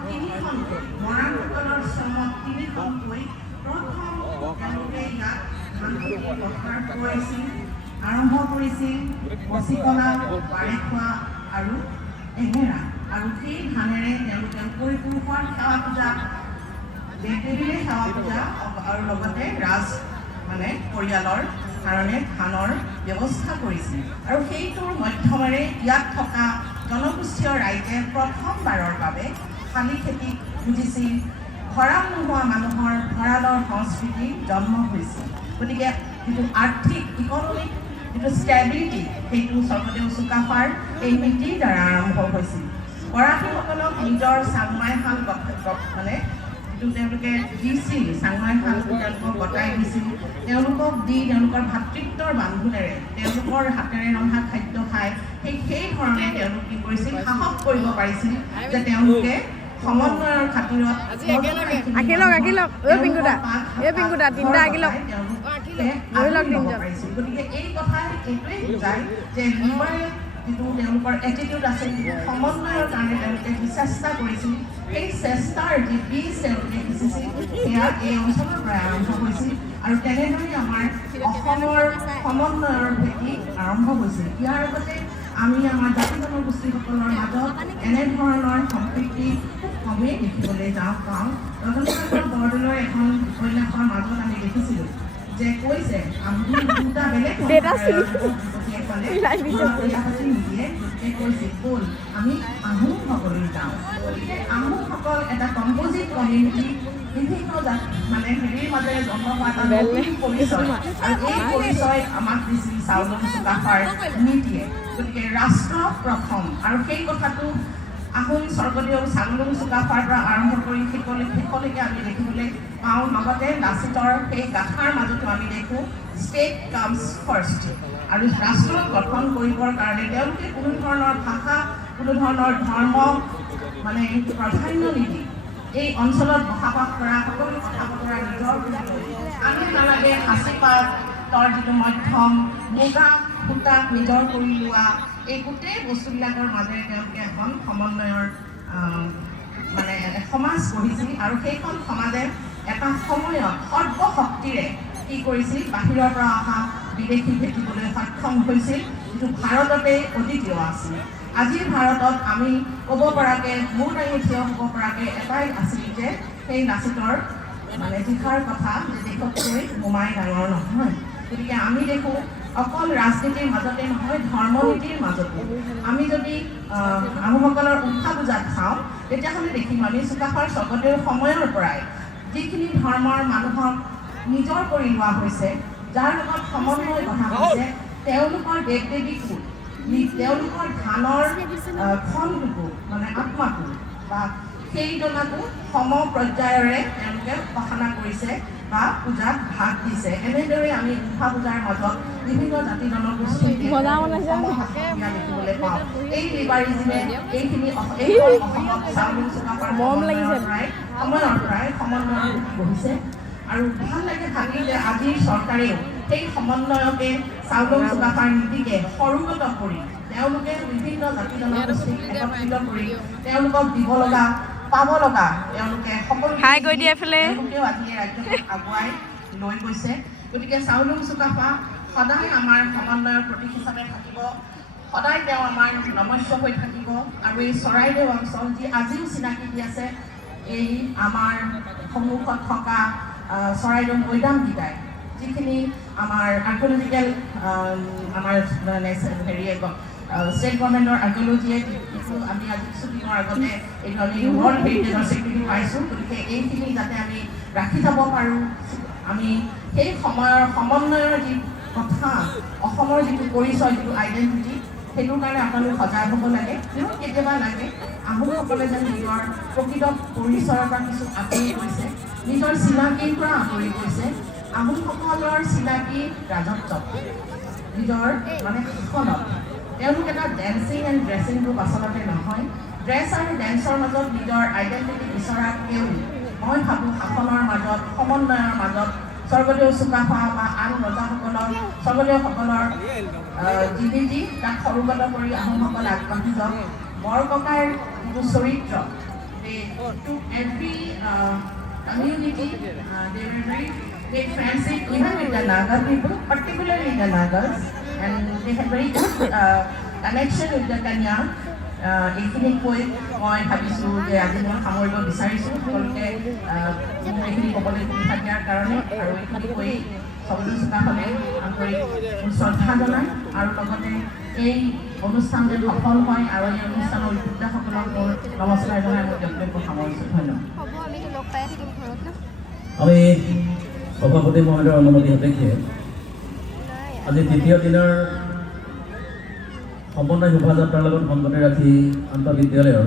মৰাণসকলৰ শ্ৰমত তিনিখনকৈ প্ৰথম তেওঁলোকে ইয়াত ধানখেতি পথাৰ কৰাইছিল আৰম্ভ কৰিছিল বচিকলা বাৰেখোৱা আৰু এঘেৰা আৰু সেই ধানেৰে তেওঁলোকে পৰিপুৰুষৰ সেৱা পূজা দেৱ দেৱীৰে সেৱা পূজা আৰু লগতে ৰাজ মানে পৰিয়ালৰ কাৰণে ধানৰ ব্যৱস্থা কৰিছিল আৰু সেইটোৰ মাধ্যমেৰে ইয়াত থকা জনগোষ্ঠীয় ৰাইজে প্ৰথমবাৰৰ বাবে শালি খেতিক বুজিছিল ভঁৰাল নোহোৱা মানুহৰ ভঁৰালৰ সংস্কৃতি জন্ম হৈছিল গতিকে যিটো আৰ্থিক ইকনমিক যিটো ষ্টেবিলিটি সেইটো স্বৰ্গদেউ চুকাফাৰ এই নীতিৰ দ্বাৰা আৰম্ভ হৈছিল ফৰাচীসকলক নিজৰ চাংমাই শাল মানে তেওঁলোকে দিছিল চাংমাই শাল তেওঁলোকক গতাই দিছিল তেওঁলোকক দি তেওঁলোকৰ ভাতৃত্বৰ বান্ধোনেৰে তেওঁলোকৰ হাতেৰে ৰন্ধা খাদ্য খাই সেই ধৰণে তেওঁলোক কি কৰিছিল সাহস কৰিব পাৰিছিল যে তেওঁলোকে সমন্বয়ৰ খাতিৰত গতিকে এই কথাই এইটোৱেই বুজায় যে লিবাৰেল যিটো তেওঁলোকৰ এটিটিউড আছে সমন্বয়ৰ কাৰণে তেওঁলোকে যি চেষ্টা কৰিছিল সেই চেষ্টাৰ যি বীজ তেওঁলোকে সিঁচিছিল সেয়া এই অঞ্চলৰ পৰাই আৰম্ভ হৈছিল আৰু তেনেদৰেই আমাৰ অসমৰ সমন্বয়ৰ ভেটি আৰম্ভ হৈছিল ইয়াৰ আগতে আমি আমাৰ জাতি জনগোষ্ঠীসকলৰ মাজত এনেধৰণৰ সম্প্ৰীতি খুব কমেই দেখিবলৈ পাওঁ ৰতনেশ্বৰ বৰদলৈৰ এখন উপন্যাসৰ মাজত আমি দেখিছিলোঁ যে কৈছে আমি দুটা বেলেগ কৈছিল ব'ল আমি আহোমসকললৈ যাওঁ গতিকে আহোমসকল এটা কম্পজিট কমিউনিটি বিভিন্ন মানে হেৰিৰ মাজেৰে জন্ম হোৱা এটা নতুন পৰিচয় আৰু এই পৰিচয় আমাক দিছিল চাউলুং চুকাফাৰ নীতিয়ে গতিকে ৰাষ্ট্ৰ প্ৰথম আৰু সেই কথাটো আহোম স্বৰ্গদেউ চাউলুং চুকাফাৰ পৰা আৰম্ভ কৰি শেষলৈকে আমি দেখিবলৈ পাওঁ লগতে লাচিতৰ সেই গাথাৰ মাজতো আমি দেখোঁ ষ্টেট কামছ ফাৰ্ষ্ট আৰু ৰাষ্ট্ৰ গঠন কৰিবৰ কাৰণে তেওঁলোকে কোনো ধৰণৰ ভাষা কোনো ধৰণৰ ধৰ্ম মানে প্ৰাধান্য নিদি এই অঞ্চলত বসবাস কৰা সকলো কথা বতৰা নিজৰ আমি নালাগে সাঁচিপাতৰ যিটো মধ্যম মুগা সূতাক নিজৰ কৰি লোৱা এই গোটেই বস্তুবিলাকৰ মাজেৰে তেওঁলোকে এখন সমন্বয়ৰ মানে সমাজ গঢ়িছিল আৰু সেইখন সমাজে এটা সময়ত সৰ্বশক্তিৰে কি কৰিছিল বাহিৰৰ পৰা অহা বিদেশী ভেটিবলৈ সক্ষম হৈছিল যিটো ভাৰততে অদ্বিতীয় আছিল আজিৰ ভাৰতত আমি ক'ব পৰাকৈ মূৰ দাঙি থিয় হ'ব পৰাকৈ এটাই আছিল যে সেই লাচিতৰ মানে জিখাৰ কথা যে দেশতকৈ মোমাই ডাঙৰ নহয় গতিকে আমি দেখোঁ অকল ৰাজনীতিৰ মাজতে নহয় ধৰ্মনীতিৰ মাজতো আমি যদি আহোমসকলৰ উৎসা পূজাত চাওঁ তেতিয়াহ'লে দেখিম আমি চুকাফাৰ স্বৰ্গদেউৰ সময়ৰ পৰাই যিখিনি ধৰ্মৰ মানুহক নিজৰ কৰি লোৱা হৈছে যাৰ লগত সমন্বয় গঢ়া হৈছে তেওঁলোকৰ দেৱ দেৱীকো তেওঁলোকৰ ধানৰ খনটোকো মানে আত্মাটো বা সেইজনাকো সম পৰ্যায়ৰে তেওঁলোকে উপাসনা কৰিছে বা পূজাত ভাগ দিছে এনেদৰে আমি উৎসা পূজাৰ মাজত বিভিন্ন জাতি জনগোষ্ঠীৰ দেখিবলৈ পাওঁ এই লিবাৰিজিমে এইখিনি অসমত চাউলুং চুকাফাৰ সময়ৰ পৰাই সমন্বয় গঢ়িছে আৰু ভাল লাগে ভাবি যে আজিৰ চৰকাৰেও সেই সমন্বয়কে চাউলুং চুকাফাৰ নীতিকে সৰুগত কৰি তেওঁলোকে বিভিন্ন জাতি জনগোষ্ঠীক একত্ৰিত কৰি তেওঁলোকক দিব লগা পাব লগা তেওঁলোকে সকলো তেওঁলোকেও আজি এই ৰাজ্যখন আগুৱাই লৈ গৈছে গতিকে চাউলুং চুকাফা সদায় আমাৰ সমন্বয়ৰ প্ৰতীক হিচাপে থাকিব সদায় তেওঁ আমাৰ নমস্য হৈ থাকিব আৰু এই চৰাইদেউ অঞ্চল যি আজিও চিনাকি দি আছে এই আমাৰ সন্মুখত থকা চৰাইদেউ মৈদামকেইটাই যিখিনি আমাৰ আৰ্কিঅলজিকেল আমাৰ মানে হেৰিয়ে ষ্টেট গভৰ্ণমেণ্টৰ আৰ্কিঅলজিয়ে আমি আজি কিছুদিনৰ আগতে এইধৰণে ৱৰ্ল্ড হেৰিটেজৰ স্বীকৃতি পাইছোঁ গতিকে এইখিনি যাতে আমি ৰাখি যাব পাৰোঁ আমি সেই সময়ৰ সমন্বয়ৰ যি কথা অসমৰ যিটো পৰিচয় যিটো আইডেণ্টিটি সেইটোৰ কাৰণে আপোনালোক সজাগ হ'ব লাগে কিয়নো কেতিয়াবা লাগে আহোমসকলে যেন নিজৰ প্ৰকৃত পৰিচয়ৰ পৰা কিছু আঁতৰি গৈছে নিজৰ চিনাকিৰ পৰা আঁতৰি গৈছে আহোমসকলৰ চিনাকি ৰাজত্বত নিজৰ মানে শাসনত তেওঁলোক এটা ডেন্সিং এণ্ড ড্ৰেছিং গ্ৰুপ আচলতে নহয় ড্ৰেছ আৰু ডেন্সৰ মাজত নিজৰ আইডেণ্টিটি বিচৰাতকৈও মই ভাবোঁ শাসনৰ মাজত সমন্বয়ৰ মাজত স্বৰ্গদেউ চুকাফা বা আন ৰজাসকলৰ স্বৰ্গদেউসকলৰ যিনি তাক সৰুগত কৰি আহোমসকল আগবাঢ়ি যাওক বৰককাৰ যিটো চৰিত্ৰ to every community, they were very big fancy, even with the Naga people, particularly the Nagas, and they had very good connection with the Kanya. এইখিনি কৈ মই ভাবিছোঁ যে আজি মই সামৰিব বিচাৰিছোঁ সকলোকে এইখিনি ক'বলৈ সুবিধা দিয়াৰ কাৰণে আৰু এইখিনি কৈ সকলো চোতাফালে আন্তৰিক শ্ৰদ্ধা জনাই আৰু লগতে এই অনুষ্ঠান যেন সফল হয় আৰু এই অনুষ্ঠানৰ উদ্যোক্তাসকলক মোৰ নমস্কাৰ জনাই মোৰ বক্তব্য সামৰিছোঁ ধন্যবাদ হ'ব আমিতো লগ পাই থাকিম ঘৰত ন আমি সভাপতি মহোদয়ৰ অনুমতি সাপেক্ষে আজি দ্বিতীয় দিনৰ সমন্বয় শোভাযাত্ৰাৰ লগত সংগতি ৰাখি আন্তঃবিদ্যালয়ৰ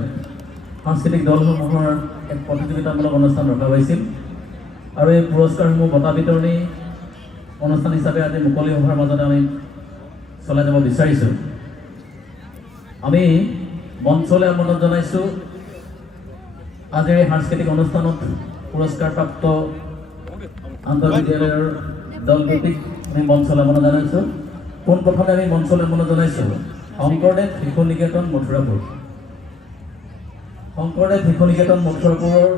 সাংস্কৃতিক দলসমূহৰ এক প্ৰতিযোগিতামূলক অনুষ্ঠান ৰখা হৈছিল আৰু এই পুৰস্কাৰসমূহ বঁটা বিতৰণী অনুষ্ঠান হিচাপে আজি মুকলি সভাৰ মাজতে আমি চলাই যাব বিচাৰিছোঁ আমি মঞ্চলৈ আমন্ত্ৰণ জনাইছোঁ আজিৰ এই সাংস্কৃতিক অনুষ্ঠানত পুৰস্কাৰপ্ৰাপ্ত আন্তঃবিদ্যালয়ৰ দলগোটিক আমি মঞ্চলৈ আমন্ত্ৰণ জনাইছোঁ পোনপ্ৰথমে আমি মঞ্চলৈ আমন্ত্ৰণ জনাইছোঁ শংকৰদেৱ শিশু নিকেতন মথুৰাপুৰ শংকৰদেৱ শিশু নিকেতন মথুৰাপুৰৰ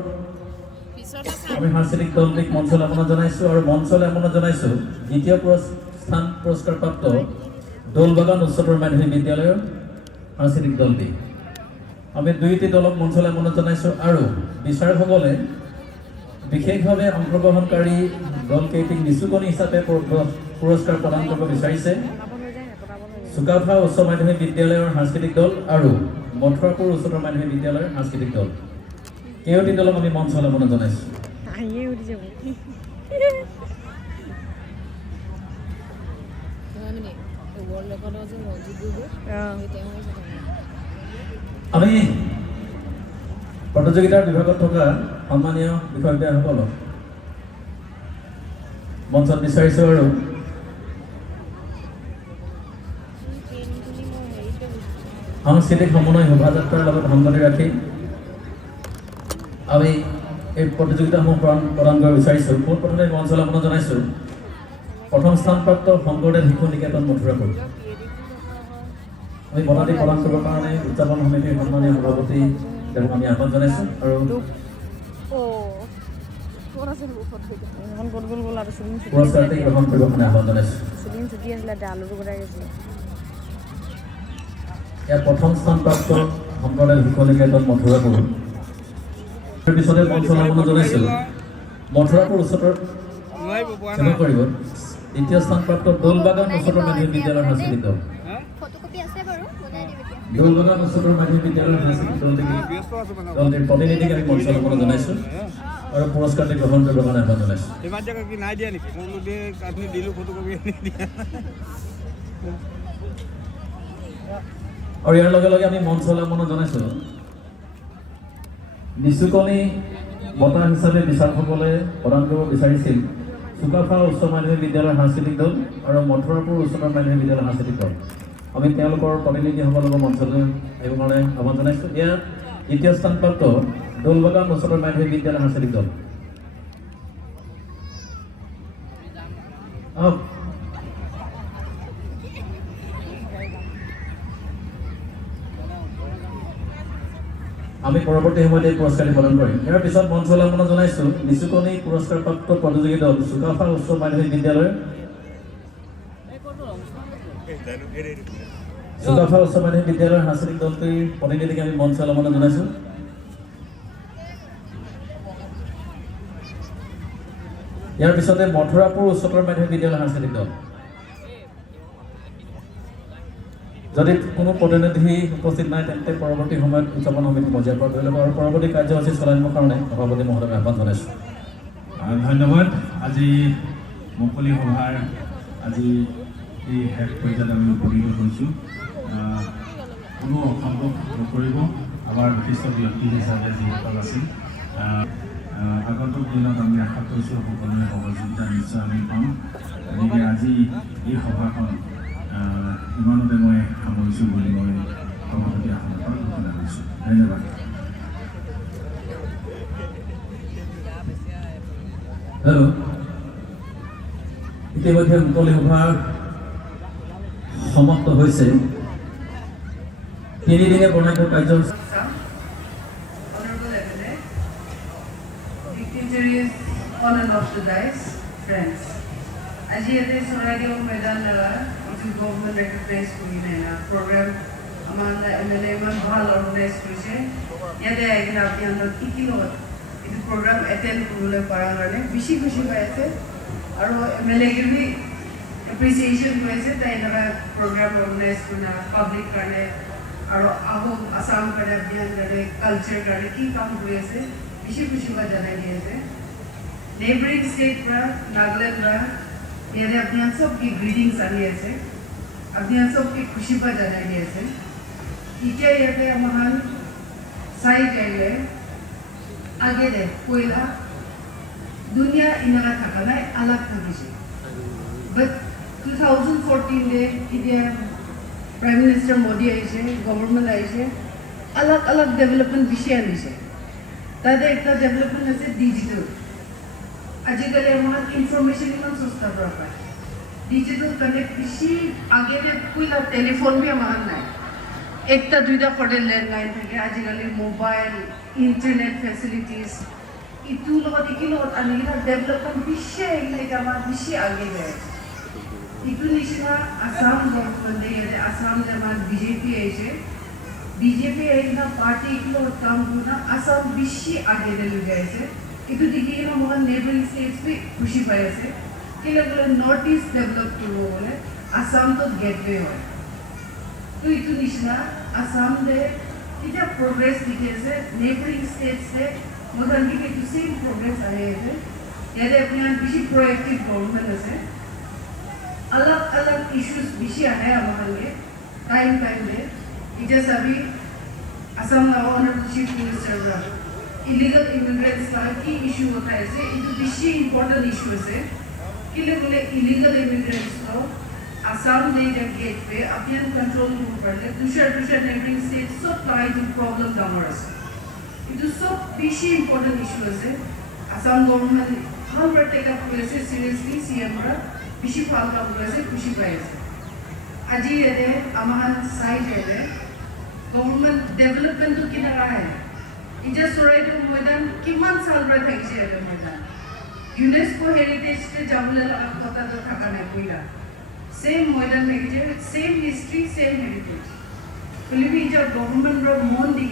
আমি সাংস্কৃতিক দলটিক মঞ্চলৈ আমন্ত্ৰণ জনাইছোঁ আৰু মঞ্চলৈ আমন্ত্ৰণ জনাইছোঁ দ্বিতীয় স্থান পুৰস্কাৰপ্ৰাপ্ত দৌলবাগান উচ্চতৰ মাধ্যমিক বিদ্যালয়ৰ সাংস্কৃতিক দলটি আমি দুয়োটি দলক মঞ্চলৈ আমন্ত্ৰণ জনাইছোঁ আৰু বিচাৰকসকলে বিশেষভাৱে অংশগ্ৰহণকাৰী দলকেইটিক নিচুকনি হিচাপে পুৰস্কাৰ প্ৰদান কৰিব বিচাৰিছে চুকাফা উচ্চ মাধ্যমিক বিদ্যালয়ৰ সাংস্কৃতিক দল আৰু মথুৰাপুৰ উচ্চতৰ মাধ্যমিক বিদ্যালয়ৰ সাংস্কৃতিক দল কেওটি দলক আমি মঞ্চলৈ আমন্ত্ৰণ জনাইছোঁ আমি প্ৰতিযোগিতাৰ বিভাগত থকা সন্মানীয় বিষয়ববীয়াসকলক মঞ্চত বিচাৰিছোঁ আৰু সাংস্কৃতিক সমন্বয় শোভাযাত্ৰাৰ লগত সংগতি ৰাখি আমি এই প্ৰতিযোগিতাসমূহ প্ৰদান কৰিব বিচাৰিছোঁ পোনপ্ৰথমে মঞ্চলৈ আমন্ত্ৰণ জনাইছোঁ প্ৰথম স্থানপ্ৰাপ্ত শংকৰদেৱ শিশু নিকেতন মথুৰাপুৰ আমি বঁটাটি প্ৰদান কৰিবৰ কাৰণে উদযাপন সমিতিৰ সন্মানীয় সভাপতি তেওঁক আমি আহ্বান জনাইছোঁ আৰু পুৰস্কাৰটি গ্ৰহণ কৰিবৰ কাৰণে আহ্বান জনাইছোঁ ইয়াত প্ৰথম স্থানপ্ৰাপ্ত শংকৰদেৱ শিশু নিকেতন মথুৰাপুৰ তাৰ পিছতে মঞ্চলৈ আমন্ত্ৰণ জনাইছোঁ মথুৰাপুৰ উচ্চতৰ ক্ষমা কৰিব দ্বিতীয় স্থানপ্ৰাপ্ত দৌলবাগান উচ্চতৰ মাধ্যমিক বিদ্যালয়ৰ সাংস্কৃতিক দল ফটোকপি আছে বাৰু বনাই দিম এতিয়া দৌলবাগান উচ্চতৰ মাধ্যমিক বিদ্যালয়ৰ সাংস্কৃতিক দলটিৰ প্ৰতিনিধিক আমি মঞ্চলৈ আমন্ত্ৰণ জনাইছোঁ আৰু পুৰস্কাৰটি গ্ৰহণ কৰিবৰ কাৰণে আহ্বান জনাইছোঁ আৰু ইয়াৰ লগে লগে আমি মঞ্চলৈ আমন্ত্ৰণ জনাইছোঁ নিচুকনি বঁটা হিচাপে বিচাৰকসকলে প্ৰদান কৰিব বিচাৰিছিল চুকাফা উচ্চ মাধ্যমিক বিদ্যালয়ৰ সাংস্কৃতিক দল আৰু মথুৰাপুৰ উচ্চতৰ মাধ্যমিক বিদ্যালয়ৰ সাংস্কৃতিক দল আমি তেওঁলোকৰ প্ৰতিনিধিসকলক মঞ্চলৈ আহিবৰ কাৰণে আহ্বান জনাইছোঁ ইয়াত দ্বিতীয় স্থানপ্ৰাপ্ত দৌলবাগান উচ্চতৰ মাধ্যমিক বিদ্যালয়ৰ সাংস্কৃতিক দল আমি পৰৱৰ্তী সময়ত এই পুৰস্কাৰটি প্ৰদান কৰিম ইয়াৰ পিছত মঞ্চলৈ আমন্ত্ৰণ জনাইছোঁ নিচুকনি পুৰস্কাৰপ্ৰাপ্ত প্ৰতিযোগী দল চুকাফা উচ্চ মাধ্যমিক বিদ্যালয় চুকাফা উচ্চ মাধ্যমিক বিদ্যালয়ৰ সাংস্কৃতিক দলটিৰ প্ৰতিনিধিক আমি মঞ্চলৈ আমন্ত্ৰণ জনাইছোঁ ইয়াৰ পিছতে মথুৰাপুৰ উচ্চতৰ মাধ্যমিক বিদ্যালয়ৰ সাংস্কৃতিক দল যদি কোনো প্ৰতিনিধি উপস্থিত নাই তেন্তে পৰৱৰ্তী সময়ত উদযাপন সমিতি পৰ্যায়ৰ পৰা ধৰি ল'ব আৰু পৰৱৰ্তী কাৰ্যসূচী চলাই নিবৰ কাৰণে সভাপতি মহোদয়ক আহ্বান জনাইছোঁ ধন্যবাদ আজি মুকলি সভাৰ আজি এই শেষ পৰ্যায়ত আমি উপনীত হৈছোঁ কোনো অসম্ভৱ নকৰিব আমাৰ বিশিষ্ট ব্যক্তি হিচাপে যিসকল আছিল আগন্তুক দিনত আমি আশা কৰিছোঁ সকলোৰে সহযোগিতা নিশ্চয় আমি পাম। গতিকে আজি এই সভাখন ইমানতে মই সামৰিছোঁ বুলি মই সভাপতি আসনৰ পৰা ঘোষণা কৰিছোঁ। ধন্যবাদ। হেল্ল', ইতিমধ্যে মুকলি সভা সমাপ্ত হৈছে। 3 দিনীয়া বৰ্ণাঢ্য কাৰ্যসূচী Honorable MLA, dignitaries on and off the dais, friends. আজি ইয়াতে চৰাইদেউ ময়দান কিছু গভৰ্ণমেণ্ট ৰেকগনাইজ কৰি প্ৰগ্ৰাম আমাৰ MLA ইমান ভাল অৰ্গেনাইজ কৰিছে। ইয়াতে আহি আপোনালোক কি কি লগত এইটো প্ৰগ্ৰাম এটেণ্ড কৰিবলৈ পৰাৰ কাৰণে বেছি খুচি হৈ আছে আৰু MLA কে বি এপ্ৰিচিয়েশ্যন হৈ আছে তাই এনেকুৱা প্ৰগ্ৰাম অৰ্গেনাইজ কৰি পাব্লিক কাৰণে আৰু আহোম আসাম কাৰণে অভিযান কাৰণে কালচাৰ কাৰণে কি কাম কৰি আছে বেছি খুচি হোৱা জনাই দি আছে। নেইবাৰিং ষ্টেট পৰা নাগালেণ্ড পৰা ইয়াতে আপোনাৰ চবকে গ্ৰিটিংছ আনি আছে, আপোনাৰ চবকে খুচি পোৱা জনাই দি আছে। এতিয়া ইয়াতে আমাৰ চাইড আহিলে আগে দে কয়লা দুনিয়া এনেকুৱা থকা নাই, আলাগ থাকিছে। বাট 2014 এতিয়া প্ৰাইম মিনিষ্টাৰ মোদী আহিছে, গভৰ্ণমেণ্ট আহিছে, আলাগ আলাগ ডেভেলপমেণ্ট বেছি আনিছে। তাতে একটা ডেভেলপমেণ্ট আছে ডিজিটেল। আজিকালি আমাৰ ইনফৰমেশ্যন ইমান সস্তা পৰা পায়। ডিজিটেল কানেক্ট বেছি আগেতে কইলা টেলিফোন বি আমাৰ নাই, একটা দুইটা ফটে লেণ্ডলাইন থাকে। আজিকালি মোবাইল ইণ্টাৰনেট ফেচিলিটিজ ইটোৰ লগত ইটোৰ লগত আনি ডেভেলপমেণ্ট বেছি আহিলে এতিয়া আমাৰ বেছি আগে যায়। ইটো নিচিনা আসাম গভৰ্ণমেণ্টে ইয়াতে আসাম যে আমাৰ বিজেপি আহিছে, বিজেপি আহিলে পাৰ্টি লগত কাম কৰা আসাম বেছি আগে লৈ যাই আছে। এইটো দেখি কিনে মোৰ নেইবাৰিং ষ্টেটছ বি খুচি পাই আছে। কেলৈ বোলে নৰ্থ ইষ্ট ডেভেলপ কৰিব গ'লে আসামটো গেটৱে হয়। তো এইটো নিচিনা আসাম দে এতিয়া প্ৰগ্ৰেছ দেখি আছে, নেইবাৰিং ষ্টেটছে মোটামুটি এইটো চেম প্ৰগ্ৰেছ আহি আছে। ইয়াতে আপোনাৰ বেছি প্ৰয়েক্টিভ গভৰ্ণমেণ্ট আছে। अलग अलग इश्यूज बेसी आए हमारे टाइम में। इधर सभी Assam honourable chief minister illegal immigrants का की इशू होता है से इधर बेसी इम्पोर्टेंट इशू है कि बोले इलीगल इमिग्रेंट्स को असम ने जब गेट पे अपने कंट्रोल रूम पर ले दूसरा नेबरिंग स्टेट सब का इधर प्रॉब्लम डामर है। इधर सब बेसी इम्पोर्टेंट इशू है। असम गवर्नमेंट हम पर टेक अप करे सीरियसली सीएम रा বেছি ভাল কাম কৰিছে, খুচি পাই আছে। আজি ইয়াতে আমাৰ চাইড ইয়াতে গভৰ্ণমেণ্ট ডেভেলপমেণ্টটো কেনেকুৱা আহে। এতিয়া চৰাইদেউ ময়দান কিমান চাল পৰা থাকিছে ইয়াতে ময়দান। ইউনেস্কো হেৰিটেজতে যাবলৈ লগা কথাটো থকা নাই কইলা। চেম ময়দান থাকিছে, চেম হিষ্ট্ৰী চেম হেৰিটেজ। বুলিবি এতিয়া গভৰ্ণমেণ্টৰ মন দি